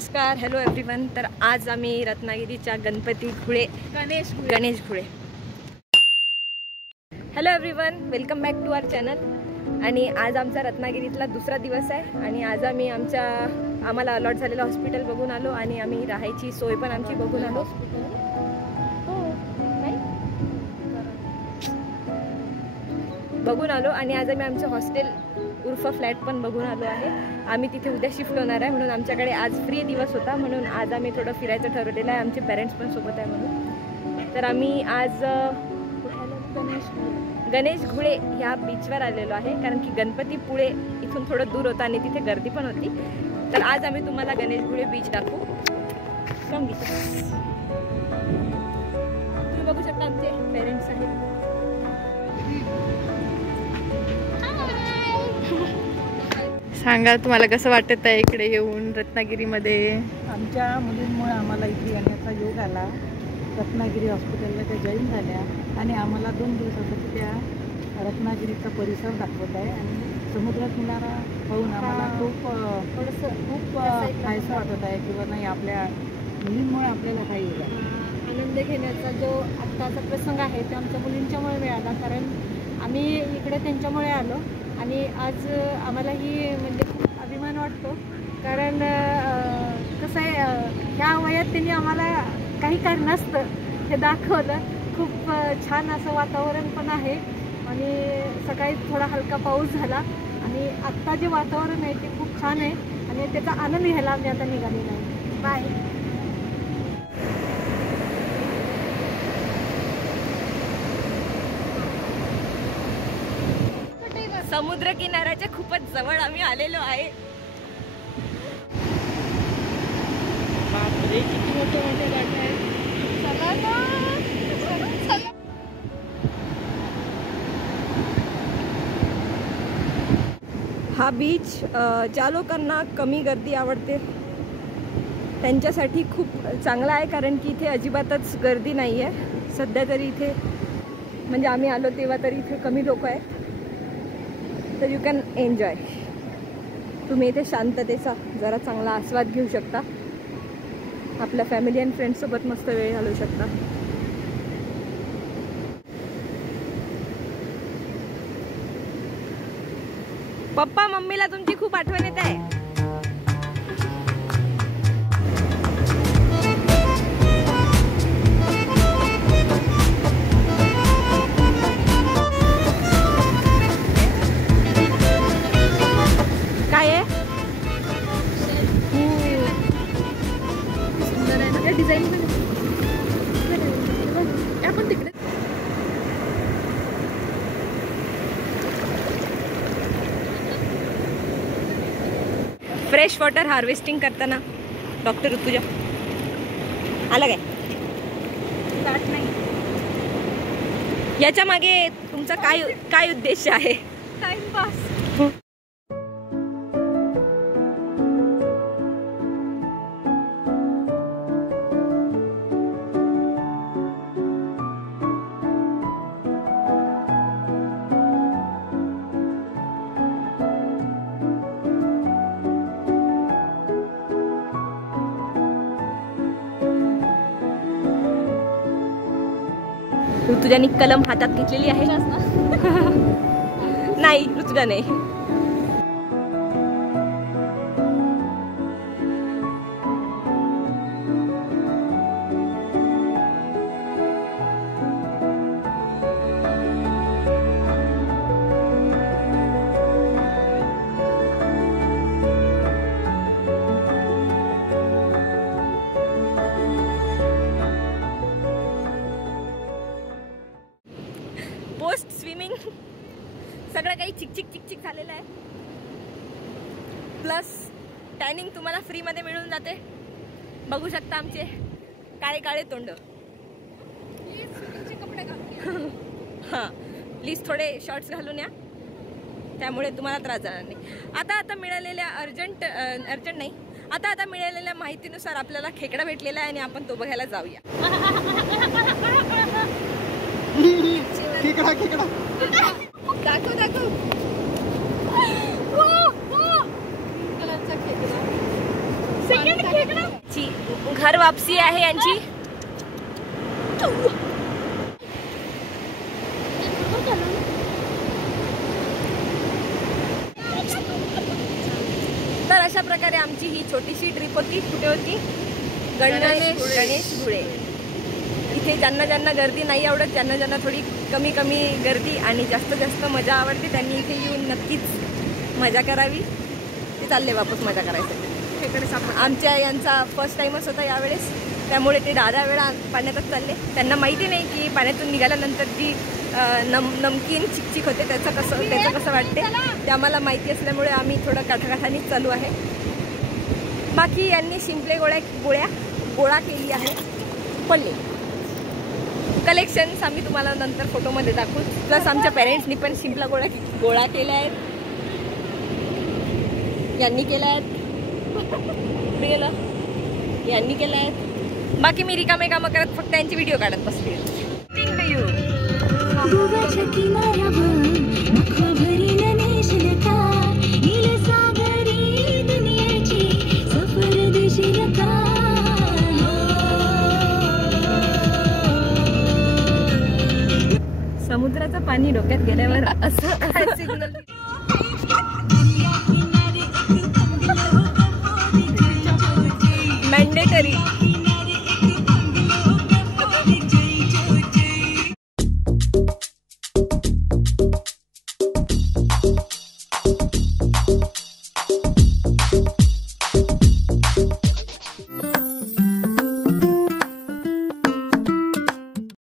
नमस्कार, hello everyone. तर आज आम्ही रत्नागिरीच्या Ganpatipule Ganesh Ghule. Hello everyone, welcome back to our channel. आणि आज आमचा रत्नागिरीतला दुसरा दिवस आहे आणि आज आम्ही आम्हाला अलॉट झालेलं हॉस्पिटल बघून आलो आणि आम्ही राहायची सोय पण आमची बघून आलो। आणि आज आम्ही आमचं हॉस्टेल उर्फ फ्लॅट पण बघून आलो आहे। आम्ही तिथे उद्या शिफ्ट होणार आहे म्हणून आमच्याकडे आज फ्री दिवस होता, म्हणून आज आम्ही थोडं फिरायचं ठरवलेलं आहे। आमचे पेरेंट्स पण सोबत आहे म्हणून। तर आम्ही आज गणेश घुळे ह्या बीचवर आलेलो आहे, कारण की गणपतीपुळे इथून थोडं दूर होतं आणि तिथे गर्दी पण होती। तर आज आम्ही तुम्हाला गणेश घुळे बीच दाखवू। तुम्ही बघू शकता आमचे पेरेंट्स आहेत। सांगा तुम्हाला कसं वाटत आहे इकडे येऊन रत्नागिरीमध्ये? आमच्या मुलींमुळे आम्हाला इथे येण्याचा योग आला। रत्नागिरी हॉस्पिटलला त्या जॉईन झाल्या आणि आम्हाला 2 दिवसासाठी त्या रत्नागिरीचा परिसर दाखवत आहे आणि समुद्र किनारा पाहून आम्हाला खूप खायचं वाटत आहे किंवा नाही, आपल्या मुलींमुळे आपल्याला काही आनंद घेण्याचा जो आत्ताचा प्रसंग आहे तो आमच्या मुलींच्यामुळे मिळाला, कारण आम्ही इकडे त्यांच्यामुळे आलो आणि आज आम्हालाही म्हणजे खूप अभिमान वाटतो, कारण कसं आहे ह्या वयात त्यांनी आम्हाला काही कारण नसतं हे दाखवलं। खूप छान असं वातावरण पण आहे आणि सकाळी थोडा हलका पाऊस झाला आणि आत्ता जे वातावरण आहे ते खूप छान आहे आणि त्याचा आनंद घ्यायला आम्ही आता निघालेलो आहे। बाय। समुद्र किनाऱ्याच्या खूपच जवळ आम्ही आलेलो आहे। बापरे, किती मोठे मोठे घाट आहेत। चला ना, चला। हा बीच ज्या लोकांना कमी गर्दी आवडते त्यांच्यासाठी खूप चांगला आहे, कारण की इथे अजिबातच गर्दी नाही आहे सध्या तरी। इथे म्हणजे आम्ही आलो तेव्हा तरी इथे कमी लोक आहेत, तर यू कॅन एन्जॉय। तुम्ही इथे शांततेचा जरा चांगला आस्वाद घेऊ शकता, आपल्या फॅमिली अँड फ्रेंड्ससोबत मस्त वेळ घालवू शकता। पप्पा मम्मीला तुमची खूप आठवण येत आहे। फ्रेश वॉटर हार्वेस्टिंग करताना डॉक्टर ऋतुजा आला काय? नाही, याच्या मागे तुमचा काय उद्देश आहे? टाइमपास। ऋतुजानी कलम हातात घेतलेली आहे। नाही, ऋतुजा नाही। पोस्ट स्विमिंग सगळं काही चिकचिक झालेलं आहे, प्लस टॅनिंग तुम्हाला फ्री मध्ये मिळून जाते। बघू शकता आमचे काळे काळे तोंड। कपडे घालून हां, प्लीज थोडे शॉर्ट्स घालून या, त्यामुळे तुम्हाला त्रास जाणार नाही। आता मिळालेल्या अर्जंट नाही, आता मिळालेल्या माहितीनुसार आपल्याला खेकडा भेटलेला आहे आणि आपण तो बघायला जाऊया। खेकडा खेकडा दाखव कलरचा खेकडा। सेकंड खेकडा घर वापसी आहे यांची. तर अशा प्रकारे आमची ही छोटीशी ट्रिप होती. कुठे होती? गणेश धुळे. इथे ज्यांना ज्यांना गर्दी नाही आवडत, ज्यांना ज्यांना थोडी कमी कमी गर्दी आणि जास्त जास्त मजा आवडते, त्यांनी इथे येऊन नक्कीच मजा करावी. ते चालले वापस मजा करायसाठी. आमच्या यांचा फर्स्ट टाइमच होता यावेळेस, त्यामुळे ते 10 वेळा पाण्यातच चालले. त्यांना माहिती नाही की पाण्यातून निघाल्यानंतर जी नमकीन चिकचिक होते त्याचं कसं वाटते, ते आम्हाला माहिती असल्यामुळे आम्ही थोडं काठाकाठानीच चालू आहे. बाकी यांनी शिंपले गोळा केली आहे. पल्ले कलेक्शन्स आम्ही तुम्हाला नंतर फोटोमध्ये दाखवू. प्लस आमच्या पेरेंट्सनी पण शिंपला गोळा केल्या आहेत. यांनी केल्या आहेत, यांनी केलं आहेत. बाकी मी रिकामे कामं करत फक्त त्यांची व्हिडिओ काढत बसते. समुद्राचं पाणी डोक्यात गेल्यावर असं सिग्नल